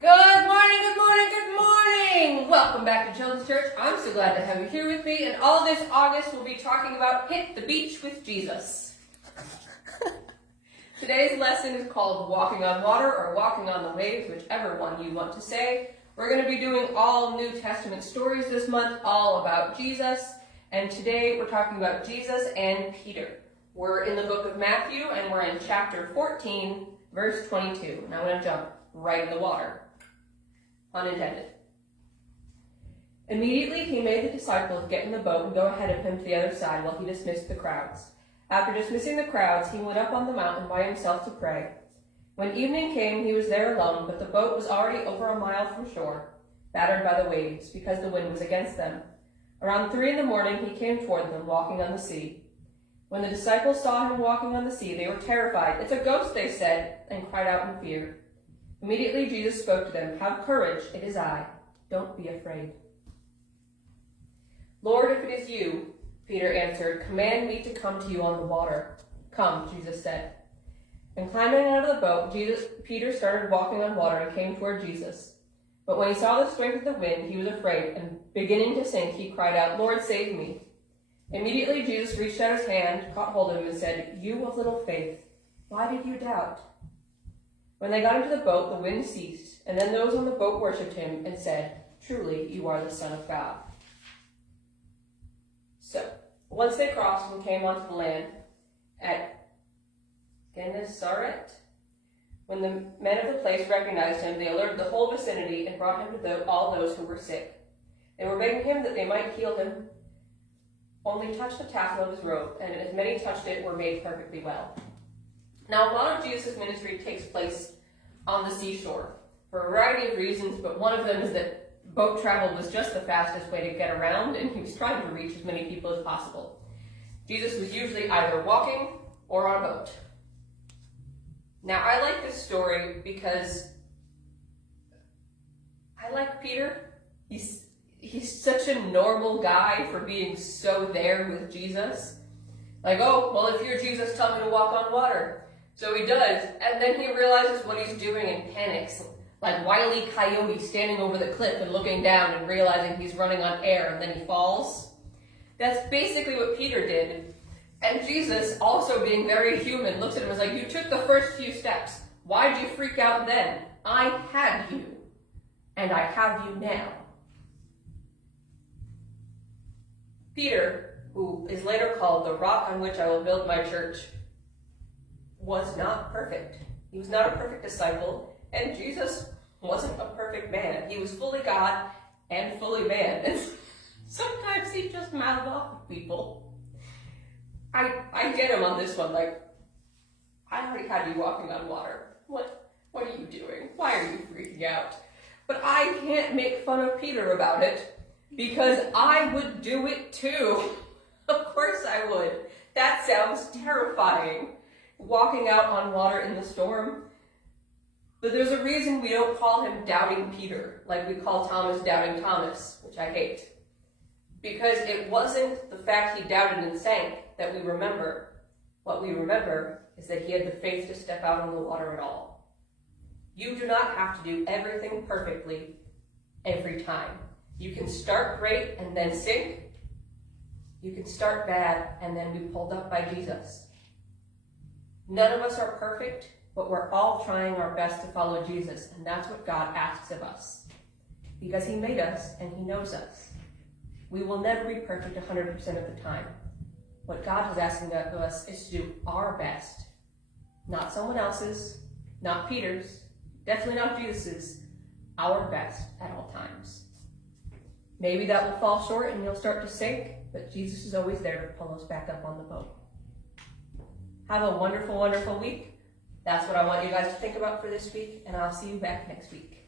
Good morning, good morning, good morning! Welcome back to Children's Church. I'm so glad to have you here with me, and all this August we'll be talking about Hit the Beach with Jesus. Today's lesson is called Walking on Water or Walking on the Waves, whichever one you want to say. We're going to be doing all New Testament stories this month, all about Jesus, and today we're talking about Jesus and Peter. We're in the book of Matthew, and we're in chapter 14, verse 22, and I'm going to jump right in the water. Unintended. Immediately he made the disciples get in the boat and go ahead of him to the other side while he dismissed the crowds. After dismissing the crowds, he went up on the mountain by himself to pray. When evening came, he was there alone, but the boat was already over a mile from shore, battered by the waves, because the wind was against them. Around 3 a.m, he came toward them, walking on the sea. When the disciples saw him walking on the sea, they were terrified. "It's a ghost," they said, and cried out in fear. Immediately Jesus spoke to them. "Have courage, it is I. Don't be afraid." "Lord, if it is you," Peter answered, "command me to come to you on the water." "Come," Jesus said. And climbing out of the boat, Peter started walking on water and came toward Jesus. But when he saw the strength of the wind, he was afraid, and beginning to sink, he cried out, "Lord, save me." Immediately Jesus reached out his hand, caught hold of him, and said, "You of little faith, why did you doubt?" When they got into the boat, the wind ceased, and then those on the boat worshipped him and said, "Truly, you are the Son of God." So, once they crossed and came onto the land at Gennesaret, when the men of the place recognized him, they alerted the whole vicinity and brought him to all those who were sick. They were begging him that they might heal him, only touch the tassel of his robe, and as many touched it were made perfectly well. Now, a lot of Jesus' ministry takes place on the seashore for a variety of reasons, but one of them is that boat travel was just the fastest way to get around, and he was trying to reach as many people as possible. Jesus was usually either walking or on a boat. Now, I like this story because I like Peter. He's such a normal guy for being so there with Jesus. Like, oh, well, if you're Jesus, tell me to walk on water. So he does, and then he realizes what he's doing and panics, like Wile E. Coyote standing over the cliff and looking down and realizing he's running on air, and then he falls. That's basically what Peter did. And Jesus, also being very human, looks at him and is like, "You took the first few steps. Why'd you freak out then? I had you, and I have you now." Peter, who is later called the rock on which I will build my church, was not perfect. He was not a perfect disciple, and Jesus wasn't a perfect man. He was fully God and fully man, and sometimes he just mouthed off at people. I get him on this one, like, I already had you walking on water. What are you doing? Why are you freaking out? But I can't make fun of Peter about it, because I would do it too. Of course I would. That sounds terrifying. Walking out on water in the storm. But there's a reason we don't call him Doubting Peter, like we call Thomas Doubting Thomas, which I hate. Because it wasn't the fact he doubted and sank that we remember. What we remember is that he had the faith to step out on the water at all. You do not have to do everything perfectly every time. You can start great and then sink. You can start bad and then be pulled up by Jesus. None of us are perfect, but we're all trying our best to follow Jesus, and that's what God asks of us. Because he made us and he knows us. We will never be perfect 100% of the time. What God is asking of us is to do our best. Not someone else's, not Peter's, definitely not Jesus's, our best at all times. Maybe that will fall short and you'll start to sink, but Jesus is always there to pull us back up on the boat. Have a wonderful, wonderful week. That's what I want you guys to think about for this week, and I'll see you back next week.